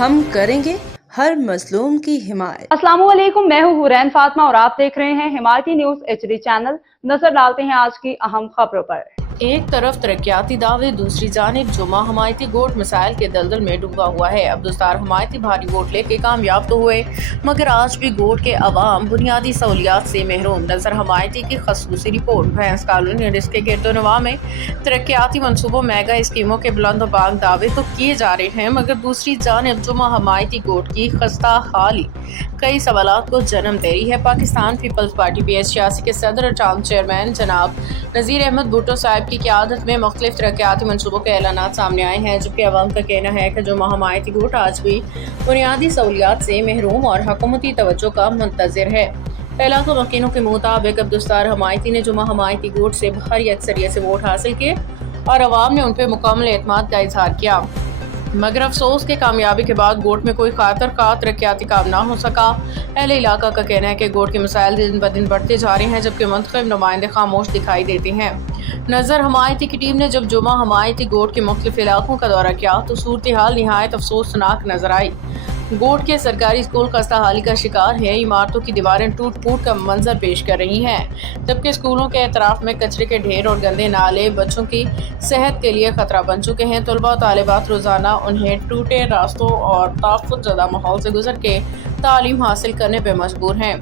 ہم کریں گے ہر مظلوم کی حمایت۔ السلام علیکم، میں ہوں حورین فاطمہ اور آپ دیکھ رہے ہیں حمایتی نیوز HD چینل۔ نظر ڈالتے ہیں آج کی اہم خبروں پر۔ ایک طرف ترقیاتی دعوے، دوسری جانب جمعہ حمایتی گوٹ مسائل کے دلدل میں ڈوبا ہوا ہے۔ عبدالستار حمایتی بھاری ووٹ لے کے کامیاب تو ہوئے، مگر آج بھی گوٹ کے عوام بنیادی سہولیات سے محروم نظر۔ حمایتی کی خصوصی رپورٹ۔ بھینس کالونی اور اس کے گرد و نواح میں ترقیاتی منصوبوں، میگا اسکیموں کے بلند و بانگ دعوے تو کیے جا رہے ہیں، مگر دوسری جانب جمعہ حمایتی گوٹ کی خستہ حالی کئی سوالات کو جنم دے رہی ہے۔ پاکستان پیپلز پارٹی PS86 کے صدر اور ٹاؤن چیئرمین جناب نذیر احمد بھٹو صاحب کی قیادت میں مختلف ترقیاتی منصوبوں کے اعلانات سامنے آئے ہیں، جبکہ عوام کا کہنا ہے کہ جمعہ حمایتی گوٹ آج بھی بنیادی سہولیات سے محروم اور حکومتی توجہ کا منتظر ہے۔ علاقہ مکینوں کے مطابق عبدالستار حمایتی نے جمعہ حمایتی گوٹ سے بھاری اکثریت سے ووٹ حاصل کیے اور عوام نے ان پہ مکمل اعتماد کا اظہار کیا، مگر افسوس کہ کامیابی کے بعد گوٹ میں کوئی خاطر خواہ ترقیاتی کام نہ ہو سکا۔ اہل علاقہ کا کہنا ہے کہ گوٹ کے مسائل دن بدن بڑھتے جا رہے ہیں، جبکہ منتخب نمائندے خاموش دکھائی دیتے ہیں۔ نظر حمایتی کی ٹیم نے جب جمعہ حمایتی گوٹ کے مختلف علاقوں کا دورہ کیا تو صورتحال نہایت افسوسناک نظر آئی۔ گوٹ کے سرکاری اسکول خستہ حالی کا شکار ہیں، عمارتوں کی دیواریں ٹوٹ پھوٹ کا منظر پیش کر رہی ہیں، جبکہ اسکولوں کے اطراف میں کچرے کے ڈھیر اور گندے نالے بچوں کی صحت کے لیے خطرہ بن چکے ہیں۔ طلباء و طالبات روزانہ انہیں ٹوٹے راستوں اور تحفظ زدہ ماحول سے گزر کے تعلیم حاصل کرنے پہ مجبور ہیں۔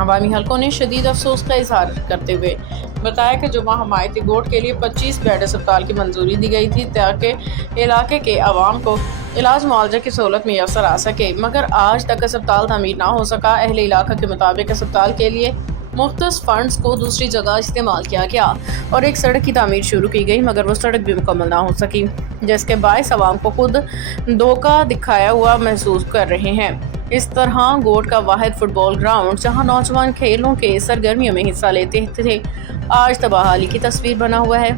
عوامی حلقوں نے شدید افسوس کا اظہار کرتے ہوئے بتایا کہ جمعہ حمایتی گوٹ کے لیے 25 بیڈ اسپتال کی منظوری دی گئی تھی تاکہ علاقے کے عوام کو علاج معالجہ کی سہولت میسر آ سکے، مگر آج تک اسپتال تعمیر نہ ہو سکا۔ اہل علاقہ کے مطابق اسپتال کے لیے مختص فنڈز کو دوسری جگہ استعمال کیا گیا اور ایک سڑک کی تعمیر شروع کی گئی، مگر وہ سڑک بھی مکمل نہ ہو سکی، جس کے باعث عوام کو خود دھوکہ دکھایا ہوا محسوس کر رہے ہیں۔ اس طرح گوٹ کا واحد فٹ بال گراؤنڈ جہاں نوجوان کھیلوں کے سرگرمیوں میں حصہ لیتے تھے، آج تباہی کی تصویر بنا ہوا ہے۔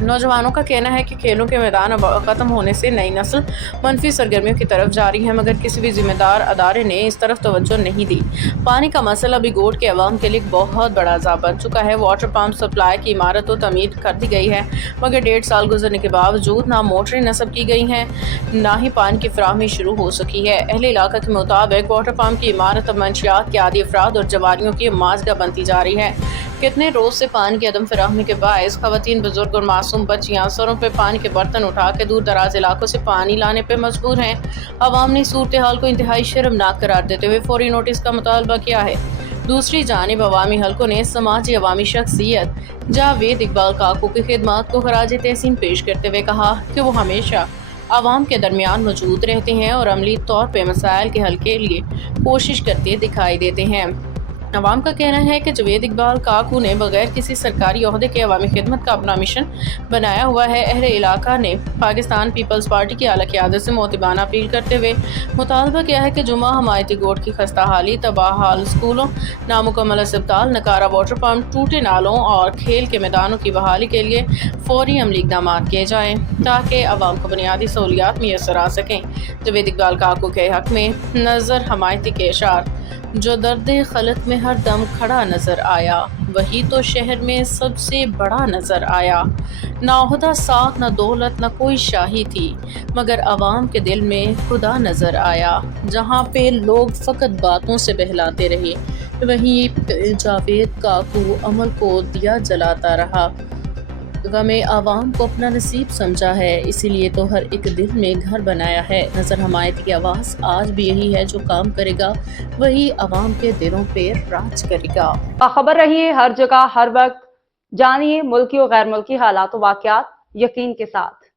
نوجوانوں کا کہنا ہے کہ کھیلوں کے میدان اب ختم ہونے سے نئی نسل منفی سرگرمیوں کی طرف جاری ہے، مگر کسی بھی ذمہ دار ادارے نے اس طرف توجہ نہیں دی۔ پانی کا مسئلہ بھی گوٹ کے عوام کے لیے ایک بہت بڑا عذاب بن چکا ہے۔ واٹر پمپ سپلائی کی عمارت تو تعمیر کر دی گئی ہے، مگر 1.5 سال گزرنے کے باوجود نہ موٹریں نصب کی گئی ہیں، نہ ہی پانی کی فراہمی شروع ہو سکی ہے۔ اہل علاقہ کے مطابق واٹر پمپ کی عمارت اب منشیات کے عادی افراد اور جواریوں کی مازگاہ بنتی جا رہی ہے۔ کتنے روز سے پانی کی عدم فراہمی کے باعث خواتین، بزرگ اور معصوم بچیاں سروں پہ پانی کے برتن اٹھا کے دور دراز علاقوں سے پانی لانے پہ مجبور ہیں۔ عوام نے صورتحال کو انتہائی شرمناک قرار دیتے ہوئے فوری نوٹس کا مطالبہ کیا ہے۔ دوسری جانب عوامی حلقوں نے سماجی عوامی شخصیت جاوید اقبال کاکو کی خدمات کو خراج تحسین پیش کرتے ہوئے کہا کہ وہ ہمیشہ عوام کے درمیان موجود رہتے ہیں اور عملی طور پہ مسائل کے حل کے لیے کوشش کرتے دکھائی دیتے ہیں۔ عوام کا کہنا ہے کہ جاوید اقبال کاکو نے بغیر کسی سرکاری عہدے کے عوامی خدمت کا اپنا مشن بنایا ہوا ہے۔ اہل علاقہ نے پاکستان پیپلز پارٹی کی اعلیٰ قیادت سے مؤدبانہ اپیل کرتے ہوئے مطالبہ کیا ہے کہ جمعہ حمایتی گوٹ کی خستہ حالی، تباہ حال اسکولوں، نامکمل اسپتال، نکارہ واٹر پمپ، ٹوٹے نالوں اور کھیل کے میدانوں کی بحالی کے لیے فوری عملی اقدامات کیے جائیں تاکہ عوام کو بنیادی سہولیات میسر آ سکیں۔ جاوید اقبال کاکو کے حق میں نظر حمایتی کے اشعار: جو درد خلق میں ہر دم کھڑا نظر آیا، وہی تو شہر میں سب سے بڑا نظر آیا۔ نہ عہدہ ساتھ، نہ دولت، نہ کوئی شاہی تھی، مگر عوام کے دل میں خدا نظر آیا۔ جہاں پہ لوگ فقط باتوں سے بہلاتے رہے، وہیں جاوید کاکو عمل کو دیا جلاتا رہا۔ غم عوام کو اپنا نصیب سمجھا ہے، اسی لیے تو ہر ایک دل میں گھر بنایا ہے۔ نظر حمایتی کی آواز آج بھی یہی ہے، جو کام کرے گا وہی عوام کے دلوں پہ راج کرے گا۔ باخبر رہیے ہر جگہ ہر وقت، جانیے ملکی و غیر ملکی حالات و واقعات یقین کے ساتھ۔